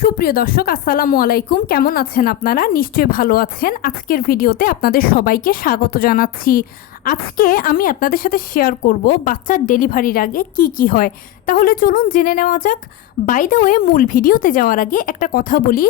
সুপ্রিয় দর্শক আসসালামু আলাইকুম, কেমন আছেন আপনারা? নিশ্চয়ই ভালো আছেন। আজকের ভিডিওতে আপনাদের সবাইকে স্বাগত জানাচ্ছি। আজকে আমি আপনাদের সাথে শেয়ার করব বাচ্চার ডেলিভারির আগে কি কি হয়। তাহলে চলুন জেনে নেওয়া যাক। বাই দ্য ওয়ে, মূল ভিডিওতে যাওয়ার আগে একটা কথা বলি,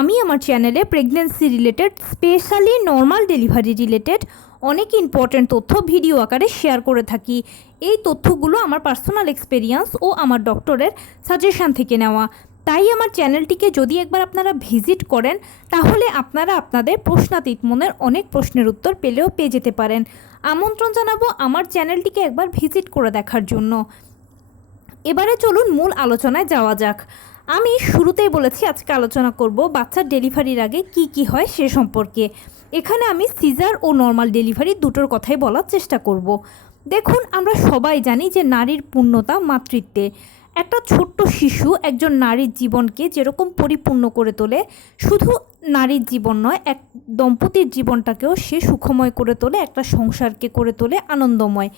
আমি আমার চ্যানেলে pregnancy related, specially normal delivery related অনেক ইম্পর্ট্যান্ট তথ্য ভিডিও আকারে শেয়ার করে থাকি। এই তথ্যগুলো আমার পার্সোনাল এক্সপেরিয়েন্স ও আমার ডক্টরের সাজেশন থেকে নেওয়া। তাই আমার চ্যানেলটিকে যদি একবার আপনারা ভিজিট করেন, তাহলে আপনারা আপনাদের প্রশ্নাতীত মনের অনেক প্রশ্নের উত্তর পেয়ে যেতে পারেন। আমন্ত্রণ জানাবো আমার চ্যানেলটিকে একবার ভিজিট করে দেখার জন্য। এবারে চলুন মূল আলোচনায় যাওয়া যাক। আমি শুরুতেই বলেছি আজকে আলোচনা করব বাচ্চার ডেলিভারির আগে কি কি হয় সে সম্পর্কে। এখানে আমি সিজার ও নর্মাল ডেলিভারি দুটোর কথাই বলার চেষ্টা করব। দেখুন, আমরা সবাই জানি যে নারীর পূর্ণতা মাতৃত্বে। একটা ছোট্ট শিশু একজন নারীর জীবনকে যেরকম পরিপূর্ণ করে তোলে, শুধু নারীর জীবন নয়, এক দম্পতির জীবনটাকেও সে সুখময় করে তোলে, একটা সংসারকে করে তোলে আনন্দময়।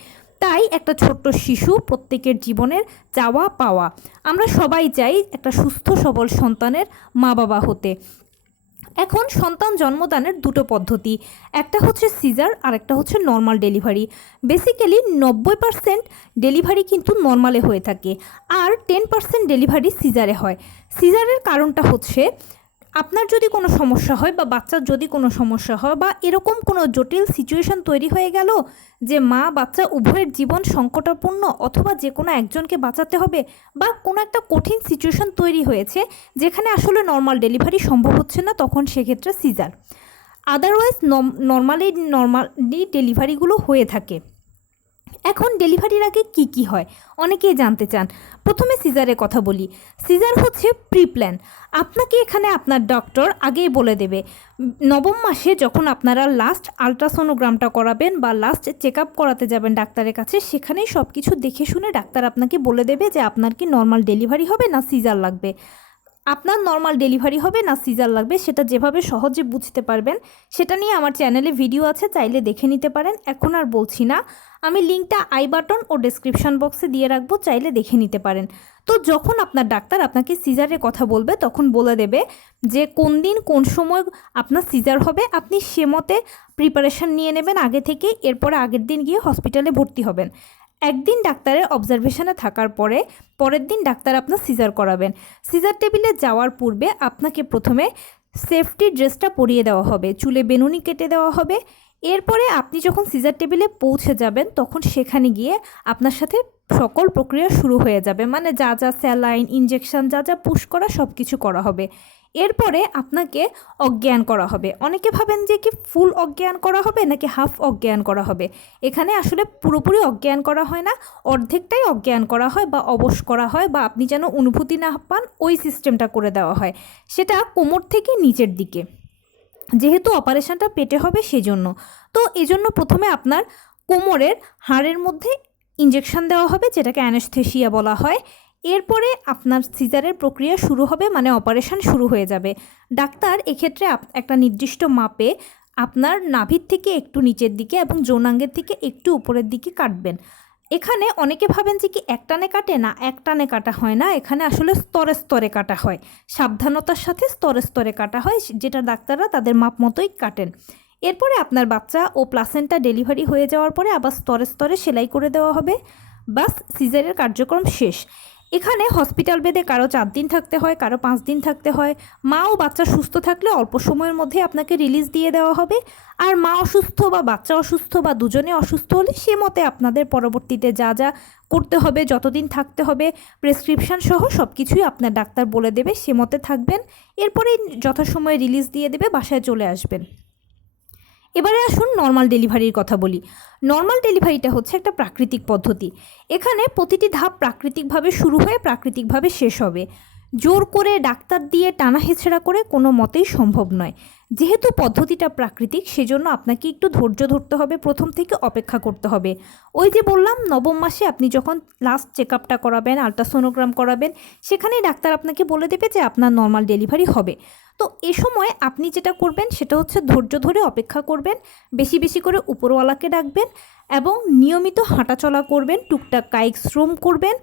তাই একটা ছোট্ট শিশু প্রত্যেকের জীবনের চাওয়া পাওয়া। আমরা সবাই চাই একটা সুস্থ সবল সন্তানের মা বাবা হতে। এখন সন্তান জন্মদানের দুটো পদ্ধতি, একটা হচ্ছে সিজার আর একটা হচ্ছে নর্মাল ডেলিভারি। বেসিক্যালি 90% ডেলিভারি কিন্তু নর্মালে হয়ে থাকে, আর 10% ডেলিভারি সিজারে হয়। সিজারের কারণটা হচ্ছে আপনার যদি কোনো সমস্যা হয় বা বাচ্চার যদি কোনো সমস্যা হয় বা এরকম কোনো জটিল সিচুয়েশন তৈরি হয়ে গেল যে মা বাচ্চা উভয়ের জীবন সংকটাপন্ন, অথবা যে কোনো একজনকে বাঁচাতে হবে, বা কোনো একটা কঠিন সিচুয়েশন তৈরি হয়েছে যেখানে আসলে নর্মাল ডেলিভারি সম্ভব হচ্ছে না, তখন সেক্ষেত্রে সিজার। আদারওয়াইজ নর্মালি ডেলিভারিগুলো হয়ে থাকে। এখন ডেলিভারির আগে কি কি হয় অনেকেই জানতে চান। প্রথমে সিজারের কথা বলি। সিজার হচ্ছে প্রি প্ল্যান। আপনাকে এখানে আপনার ডক্টর আগেই বলে দেবে, নবম মাসে যখন আপনারা লাস্ট আলট্রাসোনোগ্রামটা করাবেন বা লাস্ট চেক আপ করাতে যাবেন ডাক্তারের কাছে, সেখানেই সব কিছু দেখে শুনে ডাক্তার আপনাকে বলে দেবে যে আপনার কি নর্মাল ডেলিভারি হবে না সিজার লাগবে। আপনার নর্মাল ডেলিভারি হবে না সিজার লাগবে, সেটা যেভাবে সহজে বুঝতে পারবেন সেটা নিয়ে আমার চ্যানেলে ভিডিও আছে, চাইলে দেখে নিতে পারেন। এখন আর বলছি না, আমি লিঙ্কটা আই বাটন ও ডেসক্রিপশন বক্সে দিয়ে রাখবো, চাইলে দেখে নিতে পারেন। তো যখন আপনার ডাক্তার আপনাকে সিজারের কথা বলবে, তখন বলে দেবে যে কোন দিন কোন সময় আপনার সিজার হবে। আপনি সে মতে প্রিপারেশান নিয়ে নেবেন আগে থেকে, এরপরে আগের দিন গিয়ে হসপিটালে ভর্তি হবেন। একদিন ডাক্তারের অবজারভেশনে থাকার পরে পরের দিন ডাক্তার আপনার সিজার করাবেন। সিজার টেবিলে যাওয়ার পূর্বে আপনাকে প্রথমে সেফটি ড্রেসটা পরিয়ে দেওয়া হবে, চুলে বেনুনি কেটে দেওয়া হবে। এরপরে আপনি যখন সিজার টেবিলে পৌঁছে যাবেন, তখন সেখানে গিয়ে আপনার সাথে সকল প্রক্রিয়া শুরু হয়ে যাবে, মানে যা যা স্যালাইন ইনজেকশন যা যা পুশ করা সব কিছু করা হবে। এরপরে আপনাকে অজ্ঞান করা হবে। অনেকে ভাবেন যে কি ফুল অজ্ঞান করা হবে নাকি হাফ অজ্ঞান করা হবে। এখানে আসলে পুরোপুরি অজ্ঞান করা হয় না, অর্ধেকটাই অজ্ঞান করা হয় বা অবশ করা হয়, বা আপনি যেন অনুভূতি না পান ওই সিস্টেমটা করে দেওয়া হয়। সেটা কোমর থেকে নিচের দিকে, যেহেতু অপারেশনটা পেটে হবে সেজন্য। তো এজন্য প্রথমে আপনার কোমরের হাড়ের মধ্যে ইঞ্জেকশন দেওয়া হবে, যেটাকে অ্যানেস্থেশিয়া বলা হয়। এরপরে আপনার সিজারের প্রক্রিয়া শুরু হবে, মানে অপারেশন শুরু হয়ে যাবে। ডাক্তার এক্ষেত্রে একটা নির্দিষ্ট মাপে আপনার নাভির থেকে একটু নিচের দিকে এবং যৌনাঙ্গের থেকে একটু উপরের দিকে কাটবেন। এখানে অনেকে ভাবেন যে কি একটানে কাটে, না, একটানে কাটা হয় না, এখানে আসলে স্তরে স্তরে কাটা হয়। সাবধানতার সাথে স্তরে স্তরে কাটা হয়, যেটা ডাক্তাররা তাদের মাপ মতোই কাটেন। এরপরে আপনার বাচ্চা ও প্লাসেন্টা ডেলিভারি হয়ে যাওয়ার পরে আবার স্তরে স্তরে সেলাই করে দেওয়া হবে। বাস, সিজারের কার্যক্রম শেষ। এখানে হসপিটাল বেডে কারো 4 দিন থাকতে হয়, কারো 5 দিন থাকতে হয়। মা ও বাচ্চা সুস্থ থাকলে অল্প সময়ের মধ্যে আপনাকে রিলিজ দিয়ে দেওয়া হবে। আর মা অসুস্থ বা বাচ্চা অসুস্থ বা দুজনে অসুস্থ হলে সে মতে আপনাদের পরবর্তীতে যা যা করতে হবে, যতদিন থাকতে হবে, প্রেসক্রিপশান সহ সব কিছুই আপনার ডাক্তার বলে দেবে, সে মতে থাকবেন। এরপরেই যথাসময়ে রিলিজ দিয়ে দেবে, বাসায় চলে আসবেন। এবারে আসুন নর্মাল ডেলিভারির কথা বলি। নর্মাল ডেলিভারিটা হচ্ছে একটা প্রাকৃতিক পদ্ধতি। এখানে প্রতিটি ধাপ প্রাকৃতিকভাবে শুরু হয়ে প্রাকৃতিকভাবে শেষ হবে। জোর করে ডাক্তার দিয়ে টানা হেঁচড়া করে কোনো মতেই সম্ভব নয়। যেহেতু পদ্ধতিটা প্রাকৃতিক, সেজন্য আপনাকে একটু ধৈর্য ধরতে হবে, প্রথম থেকে অপেক্ষা করতে হবে। ওই যে বললাম, নবম মাসে আপনি যখন লাস্ট চেক আপটা করাবেন, আলট্রাসোনোগ্রাম করাবেন, সেখানেই ডাক্তার আপনাকে বলে দেবে যে আপনার নর্মাল ডেলিভারি হবে। তো এ সময় আপনি যেটা করবেন সেটা হচ্ছে ধৈর্য ধরে অপেক্ষা করবেন, বেশি বেশি করে উপরওয়ালাকে ডাকবেন এবং নিয়মিত হাঁটাচলা করবেন, টুকটাক কায়িক শ্রম করবেন,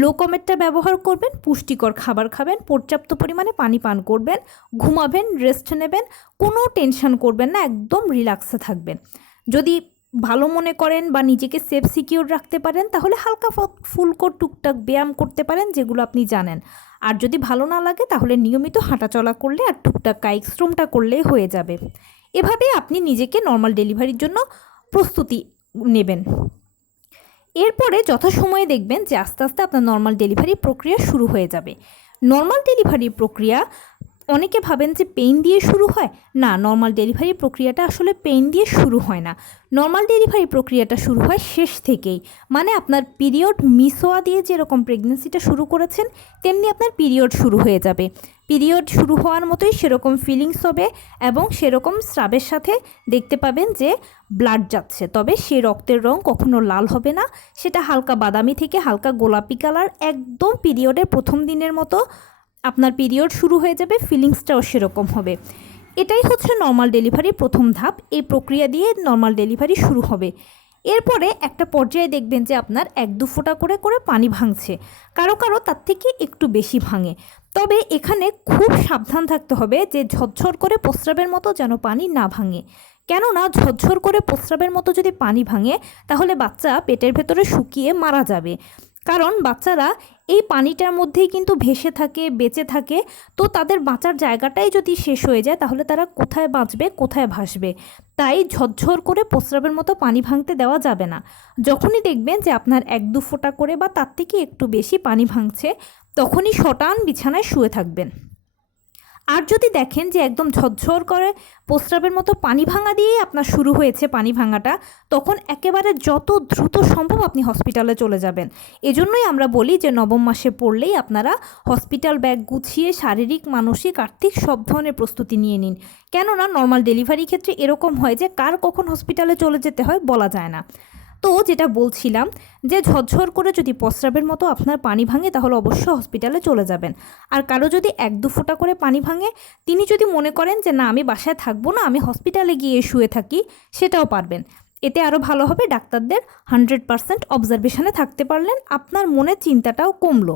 লো কমেটটা ব্যবহার করবেন, পুষ্টিকর খাবার খাবেন, পর্যাপ্ত পরিমাণে পানি পান করবেন, ঘুমাবেন, রেস্ট নেবেন, কোনো টেনশন করবেন না, একদম রিল্যাক্সে থাকবেন। যদি ভালো মনে করেন বা নিজেকে সেফ সিকিউর রাখতে পারেন তাহলে হালকা ফুলকো টুকটাক ব্যায়াম করতে পারেন যেগুলো আপনি জানেন। আর যদি ভালো না লাগে তাহলে নিয়মিত হাঁটাচলা করলে আর টুকটাক কায়িক শ্রমটা করলেই হয়ে যাবে। এভাবে আপনি নিজেকে নর্মাল ডেলিভারির জন্য প্রস্তুতি নেবেন। এরপরে যথাসময়ে দেখবেন যে আস্তে আস্তে আপনার নর্মাল ডেলিভারি প্রক্রিয়া শুরু হয়ে যাবে। নর্মাল ডেলিভারি প্রক্রিয়া অনেকে ভাবেন যে পেইন দিয়ে শুরু হয়, না, নর্মাল ডেলিভারি প্রক্রিয়াটা আসলে পেইন দিয়ে শুরু হয় না। নর্মাল ডেলিভারি প্রক্রিয়াটা শুরু হয় শেষ থেকেই, মানে আপনার পিরিয়ড মিস হওয়া দিয়ে যেরকম প্রেগনেন্সিটা শুরু করেছেন তেমনি আপনার পিরিয়ড শুরু হয়ে যাবে। পিরিয়ড শুরু হওয়ার মতোই সেরকম ফিলিংস হবে এবং সেরকম স্রাবের সাথে দেখতে পাবেন যে ব্লাড যাচ্ছে, তবে সে রক্তের রং কখনো লাল হবে না, সেটা হালকা বাদামি থেকে হালকা গোলাপি কালার, একদম পিরিয়ডের প্রথম দিনের মতো আপনার পিরিয়ড শুরু হয়ে যাবে, ফিলিংসটাও সেরকম হবে। এটাই হচ্ছে নর্মাল ডেলিভারির প্রথম ধাপ। এই প্রক্রিয়া দিয়ে নর্মাল ডেলিভারি শুরু হবে। এরপরে একটা পর্যায়ে দেখবেন যে আপনার 1-2 ফোঁটা করে করে পানি ভাঙছে, কারো কারো তার থেকে একটু বেশি ভাঙে। তবে এখানে খুব সাবধান থাকতে হবে যে ঝরঝর করে প্রস্রাবের মতো যেন পানি না ভাঙে, কেননা ঝরঝর করে প্রস্রাবের মতো যদি পানি ভাঙে তাহলে বাচ্চা পেটের ভেতরে শুকিয়ে মারা যাবে। কারণ বাচ্চারা এই পানিটার মধ্যেই কিন্তু ভেসে থাকে, বেঁচে থাকে, তো তাদের বাঁচার জায়গাটাই যদি শেষ হয়ে যায় তাহলে তারা কোথায় বাঁচবে, কোথায় ভাসবে। তাই ঝরঝর করে প্রস্রাবের মতো পানি ভাঙতে দেওয়া যাবে না। যখনই দেখবেন যে আপনার 1-2 ফোঁটা করে বা তার থেকে একটু বেশি পানি ভাঙছে তখনই শটান বিছানায় শুয়ে থাকবেন। আর যদি দেখেন যে একদম ঝরঝর করে প্রস্রাবের মতো পানি ভাঙা দিয়েই আপনার শুরু হয়েছে পানি ভাঙাটা, তখন একেবারে যত দ্রুত সম্ভব আপনি হসপিটালে চলে যাবেন। এজন্যই আমরা বলি যে নবম মাসে পড়লেই আপনারা হসপিটাল ব্যাগ গুছিয়ে শারীরিক, মানসিক, আর্থিক সব ধরনের প্রস্তুতি নিয়ে নিন। কেননা নর্মাল ডেলিভারি ক্ষেত্রে এরকম হয় যে কার কখন হসপিটালে চলে যেতে হয় বলা যায় না। তো যেটা বলছিলাম যে ঝরঝর করে যদি প্রস্রাবের মতো আপনার পানি ভাঙে তাহলে অবশ্যই হসপিটালে চলে যাবেন। আর কারো যদি 1-2 ফোঁটা করে পানি ভাঙে, তিনি যদি মনে করেন যে না আমি বাসায় থাকবো না, আমি হসপিটালে গিয়ে শুয়ে থাকি, সেটাও পারবেন। এতে আরও ভালো হবে, ডাক্তারদের 100% অবজারভেশনে থাকতে পারলেন, আপনার মনের চিন্তাটাও কমলো।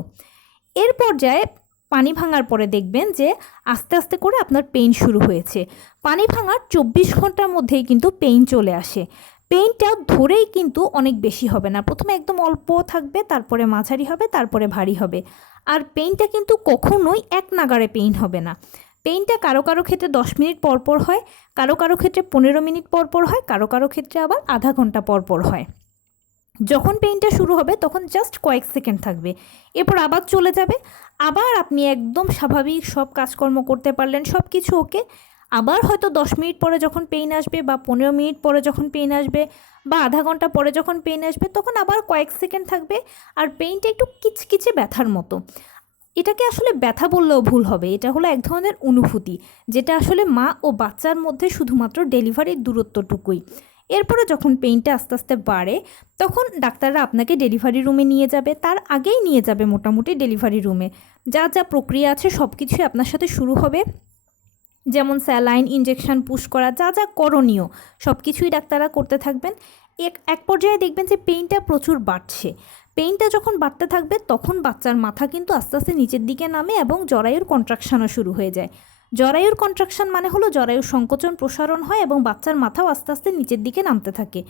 এর পর্যায়ে পানি ভাঙার পরে দেখবেন যে আস্তে আস্তে করে আপনার পেইন শুরু হয়েছে। পানি ভাঙার 24 ঘন্টার মধ্যেই কিন্তু পেইন চলে আসে। পেইনটা ধরেই কিন্তু অনেক বেশি হবে না, প্রথমে একদম অল্প থাকবে, তারপরে মাঝারি হবে, তারপরে ভারী হবে। আর পেইনটা কিন্তু কখনোই এক নাগাড়ে পেইন হবে না। পেইনটা কারো কারো ক্ষেত্রে 10 মিনিট পর পর হয়, কারো কারো ক্ষেত্রে 15 মিনিট পর পর হয়, কারো কারো ক্ষেত্রে আবার আধা ঘন্টা পর পর হয়। যখন পেইনটা শুরু হবে তখন জাস্ট কয়েক সেকেন্ড থাকবে, এরপর আবার চলে যাবে। আবার আপনি একদম স্বাভাবিক সব কাজকর্ম করতে পারলেন, সব কিছু ওকে। আবার হয়তো 10 মিনিট পরে যখন পেইন আসবে বা 15 মিনিট পরে যখন পেইন আসবে বা আধা ঘন্টা পরে যখন পেইন আসবে তখন আবার কয়েক সেকেন্ড থাকবে। আর পেইনটা একটু কিচকিচে ব্যথার মতো, এটাকে আসলে ব্যথা বললেও ভুল হবে, এটা হলো এক ধরনের অনুভূতি যেটা আসলে মা ও বাচ্চার মধ্যে শুধুমাত্র ডেলিভারির দূরত্বটুকুই। এরপরে যখন পেইনটা আস্তে আস্তে বাড়ে তখন ডাক্তাররা আপনাকে ডেলিভারি রুমে নিয়ে যাবে, তার আগেই নিয়ে যাবে মোটামুটি ডেলিভারি রুমে। যা যা প্রক্রিয়া আছে সব কিছুই আপনার সাথে শুরু হবে, যেমন স্যালাইন, ইনজেকশন পুশ করা, যা যা করণীয় সব কিছুই ডাক্তাররা করতে থাকবেন। এক পর্যায়ে দেখবেন যে পেইনটা প্রচুর বাড়ছে। পেইনটা যখন বাড়তে থাকবে তখন বাচ্চার মাথা কিন্তু আস্তে আস্তে নিচের দিকে নামে এবং জরায়ুর কন্ট্রাকশনও শুরু হয়ে যায়। জরায়ুর কন্ট্রাকশন মানে হলো জরায়ুর সংকোচন প্রসারণ হয় এবং বাচ্চার মাথাও আস্তে আস্তে নিচের দিকে নামতে থাকে।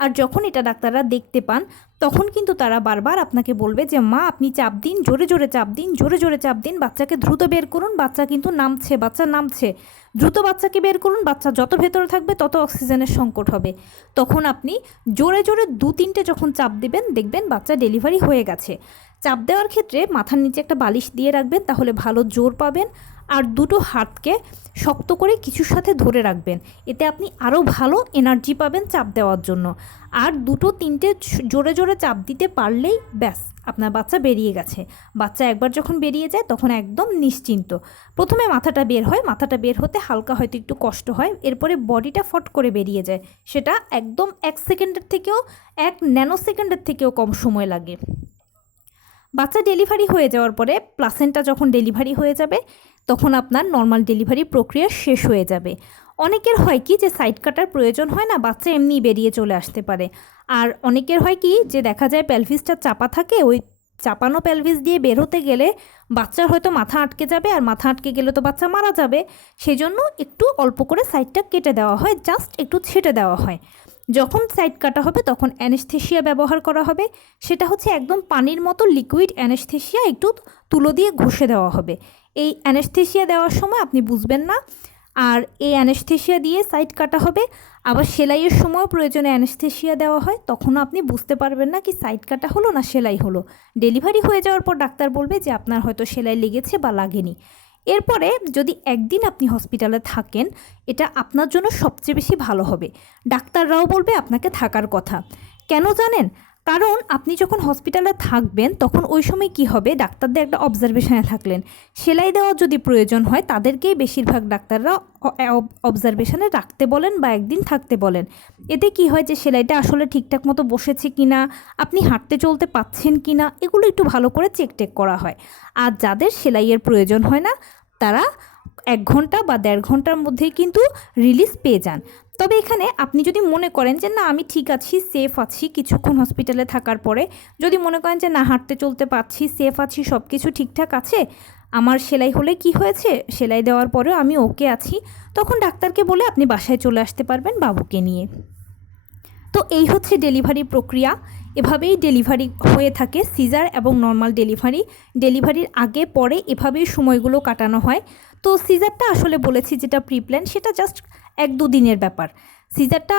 আর যখন এটা ডাক্তাররা দেখতে পান তখন কিন্তু তারা বারবার আপনাকে বলবে যে মা আপনি চাপ দিন, জোরে জোরে চাপ দিন, জোরে জোরে চাপ দিন, বাচ্চাকে দ্রুত বের করুন, বাচ্চা কিন্তু নামছে, বাচ্চা নামছে, দ্রুত বাচ্চাকে বের করুন, বাচ্চা যত ভেতরে থাকবে তত অক্সিজেনের সংকট হবে। তখন আপনি জোরে জোরে 2-3টে যখন চাপ দেবেন দেখবেন বাচ্চা ডেলিভারি হয়ে গেছে। চাপ দেওয়ার ক্ষেত্রে মাথার নিচে একটা বালিশ দিয়ে রাখবেন, তাহলে ভালো জোর পাবেন। আর দুটো হাতকে শক্ত করে কিছুর সাথে ধরে রাখবেন, এতে আপনি আরও ভালো এনার্জি পাবেন চাপ দেওয়ার জন্য। আর 2-3টে জোরে জোরে চাপ দিতে পারলেই ব্যাস আপনার বাচ্চা বেরিয়ে গেছে। বাচ্চা একবার যখন বেরিয়ে যায় তখন একদম নিশ্চিন্ত। প্রথমে মাথাটা বের হয়, মাথাটা বের হতে হালকা হয়তো একটু কষ্ট হয়, এরপরে বডিটা ফট করে বেরিয়ে যায়, সেটা একদম 1 সেকেন্ডের থেকেও 1 ন্যানো সেকেন্ডের থেকেও কম সময় লাগে। বাচ্চা ডেলিভারি হয়ে যাওয়ার পরে প্লাসেন্টা যখন ডেলিভারি হয়ে যাবে তখন আপনার নর্মাল ডেলিভারি প্রক্রিয়া শেষ হয়ে যাবে। অনেকের হয় কি যে সাইড কাটার প্রয়োজন হয় না, বাচ্চা এমনি বেরিয়ে চলে আসতে পারে। আর অনেকের হয় কি যে দেখা যায় পেলভিসটা চাপা থাকে, ওই চাপানো পেলভিস দিয়ে বের হতে গেলে বাচ্চার হয়তো মাথা আটকে যাবে, আর মাথা আটকে গেলে তো বাচ্চা মারা যাবে। সেজন্য একটু অল্প করে সাইডটা কেটে দেওয়া হয়, জাস্ট একটু ছেটে দেওয়া হয়। যখন সাইড কাটা হবে তখন অ্যানেস্থেশিয়া ব্যবহার করা হবে। সেটা হচ্ছে একদম পানির মতো লিকুইড অ্যানেস্থেশিয়া, একটু তুলো দিয়ে ঘষে দেওয়া হবে। এই অ্যানেস্থেশিয়া দেওয়ার সময় আপনি বুঝবেন না, আর এই অ্যানেস্থেশিয়া দিয়ে সাইড কাটা হবে। আবার সেলাইয়ের সময়ও প্রয়োজনে অ্যানেস্থেশিয়া দেওয়া হয়, তখনও আপনি বুঝতে পারবেন না কি সাইড কাটা হলো না সেলাই হলো। ডেলিভারি হয়ে যাওয়ার পর ডাক্তার বলবে যে আপনার হয়তো সেলাই লেগেছে বা লাগেনি। এরপরে যদি একদিন আপনি হসপিটালে থাকেন, এটা আপনার জন্য সবচেয়ে বেশি ভালো হবে। ডাক্তাররাও বলবে আপনাকে থাকার কথা। কেন জানেন? কারণ আপনি যখন হসপিটালে থাকবেন তখন ওই সময় কি হবে, ডাক্তারদের একটা অবজারভেশনে থাকলেন। সেলাই দেওয়ার যদি প্রয়োজন হয় তাদেরকেই বেশিরভাগ ডাক্তাররা অবজারভেশনে রাখতে বলেন বা একদিন থাকতে বলেন। এতে কি হয় যে সেলাইটা আসলে ঠিকঠাক মতো বসেছে কিনা, আপনি হাঁটতে চলতে পাচ্ছেন কিনা, এগুলো একটু ভালো করে চেক করা হয়। আর যাদের সেলাইয়ের প্রয়োজন হয় না তারা 1 ঘন্টা বা 1.5 ঘন্টার মধ্যেই কিন্তু রিলিজ পেয়ে যান। তবে এখানে আপনি যদি মনে করেন যে না আমি ঠিক আছি, সেফ আছি কিছুক্ষণ হসপিটালে থাকার পরে, যদি মনে করেন যে না হাঁটতে চলতে পারছি, সেফ আছি, সব কিছু ঠিকঠাক আছে, আমার সেলাই হলে কি হয়েছে, সেলাই দেওয়ার পরেও আমি ওকে আছি, তখন ডাক্তারকে বলে আপনি বাসায় চলে আসতে পারবেন বাবুকে নিয়ে। তো এই হচ্ছে ডেলিভারি প্রক্রিয়া। এভাবেই ডেলিভারি হয়ে থাকে, সিজার এবং নর্মাল ডেলিভারি। ডেলিভারির আগে পরে এভাবেই সময়গুলো কাটানো হয়। তো সিজারটা আসলে বলেছি যেটা প্রিপ্ল্যান, সেটা জাস্ট 1-2 দিনের ব্যাপার। সিজারটা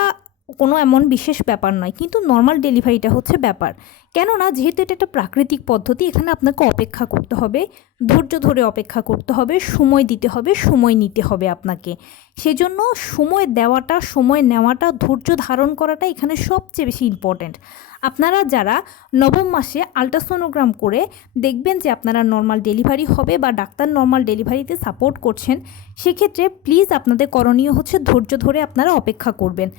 কোনো এমন বিশেষ ব্যাপার নয়, কিন্তু নর্মাল ডেলিভারিটা হচ্ছে ব্যাপার। কেননা যেহেতু এটা একটা প্রাকৃতিক পদ্ধতি, এখানে আপনাকে অপেক্ষা করতে হবে, ধৈর্য ধরে অপেক্ষা করতে হবে, সময় দিতে হবে, সময় নিতে হবে আপনাকে। সেজন্য সময় দেওয়াটা, সময় নেওয়াটা, ধৈর্য ধারণ করাটা এখানে সবচেয়ে বেশি ইম্পর্ট্যান্ট। আপনারা যারা নবম মাসে আল্ট্রাসোনোগ্রাম করে দেখবেন যে আপনারা নর্মাল ডেলিভারি হবে বা ডাক্তার নর্মাল ডেলিভারিতে সাপোর্ট করছেন, সেক্ষেত্রে প্লিজ আপনাদের করণীয় হচ্ছে ধৈর্য ধরে আপনারা অপেক্ষা করবেন,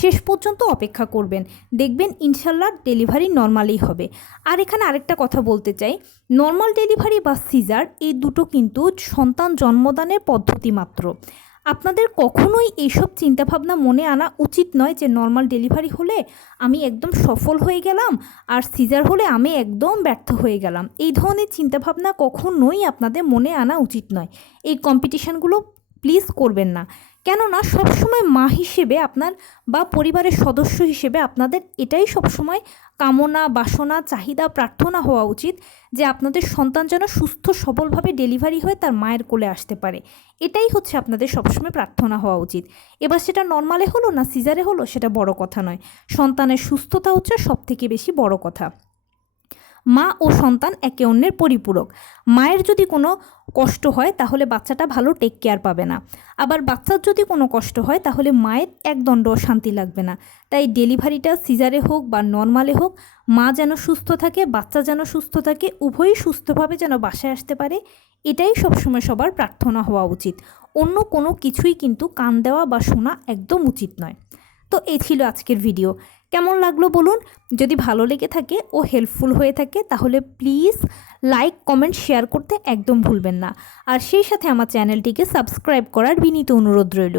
শেষ পর্যন্ত অপেক্ষা করবেন, দেখবেন ইনশাল্লাহ ডেলিভারি নর্মালই হবে। আর এখানে আরেকটা কথা বলতে চাই, নর্মাল ডেলিভারি বা সিজার এই দুটো কিন্তু সন্তান জন্মদানের পদ্ধতি মাত্র। আপনাদের কখনোই এইসব চিন্তাভাবনা মনে আনা উচিত নয় যে নর্মাল ডেলিভারি হলে আমি একদম সফল হয়ে গেলাম আর সিজার হলে আমি একদম ব্যর্থ হয়ে গেলাম। এই ধরনের চিন্তাভাবনা কখনোই আপনাদের মনে আনা উচিত নয়। এই কম্পিটিশানগুলো প্লিজ করবেন না। কেননা সবসময় মা হিসেবে আপনার বা পরিবারের সদস্য হিসেবে আপনাদের এটাই সবসময় কামনা, বাসনা, চাহিদা, প্রার্থনা হওয়া উচিত যে আপনাদের সন্তান যেন সুস্থ সবলভাবে ডেলিভারি হয়ে তার মায়ের কোলে আসতে পারে। এটাই হচ্ছে আপনাদের সবসময় প্রার্থনা হওয়া উচিত। এবার সেটা নর্মালে হলো না সিজারে হলো সেটা বড় কথা নয়, সন্তানের সুস্থতা হচ্ছে সবথেকে বেশি বড় কথা। মা ও সন্তান একে অন্যের পরিপূরক। মায়ের যদি কোনো কষ্ট হয় তাহলে বাচ্চাটা ভালো টেক কেয়ার পাবে না, আবার বাচ্চার যদি কোনো কষ্ট হয় তাহলে মায়ের একদণ্ডও শান্তি লাগবে না। তাই ডেলিভারিটা সিজারে হোক বা নর্মালে হোক, মা যেন সুস্থ থাকে, বাচ্চা যেন সুস্থ থাকে, উভয়ই সুস্থভাবে যেন বাসায় আসতে পারে, এটাই সবসময় সবার প্রার্থনা হওয়া উচিত। অন্য কোনো কিছুই কিন্তু কান দেওয়া বা শোনা একদম উচিত নয়। তো এই ছিল আজকের ভিডিও। কেমন লাগলো বলুন? যদি ভালো লেগে থাকে ও হেল্পফুল হয়ে থাকে তাহলে প্লিজ লাইক, কমেন্ট, শেয়ার করতে একদম ভুলবেন না। আর সেই সাথে আমার চ্যানেলটিকে সাবস্ক্রাইব করার বিনীত অনুরোধ রইল।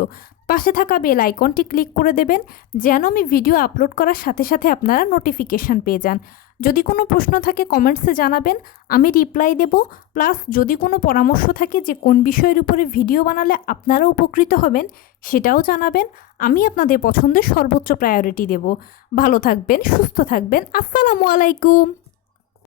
পাশে থাকা বেল আইকনটি ক্লিক করে দেবেন যেন আমি ভিডিও আপলোড করার সাথে সাথে আপনারা নোটিফিকেশান পেয়ে যান। যদি কোনো প্রশ্ন থাকে কমেন্টসে জানাবেন, আমি রিপ্লাই দেব। প্লাস যদি কোনো পরামর্শ থাকে যে কোন বিষয়ের উপরে ভিডিও বানালে আপনারা উপকৃত হবেন সেটাও জানাবেন, আমি আপনাদের পছন্দের সর্বোচ্চ প্রায়োরিটি দেব। ভালো থাকবেন, সুস্থ থাকবেন। আসসালামু আলাইকুম।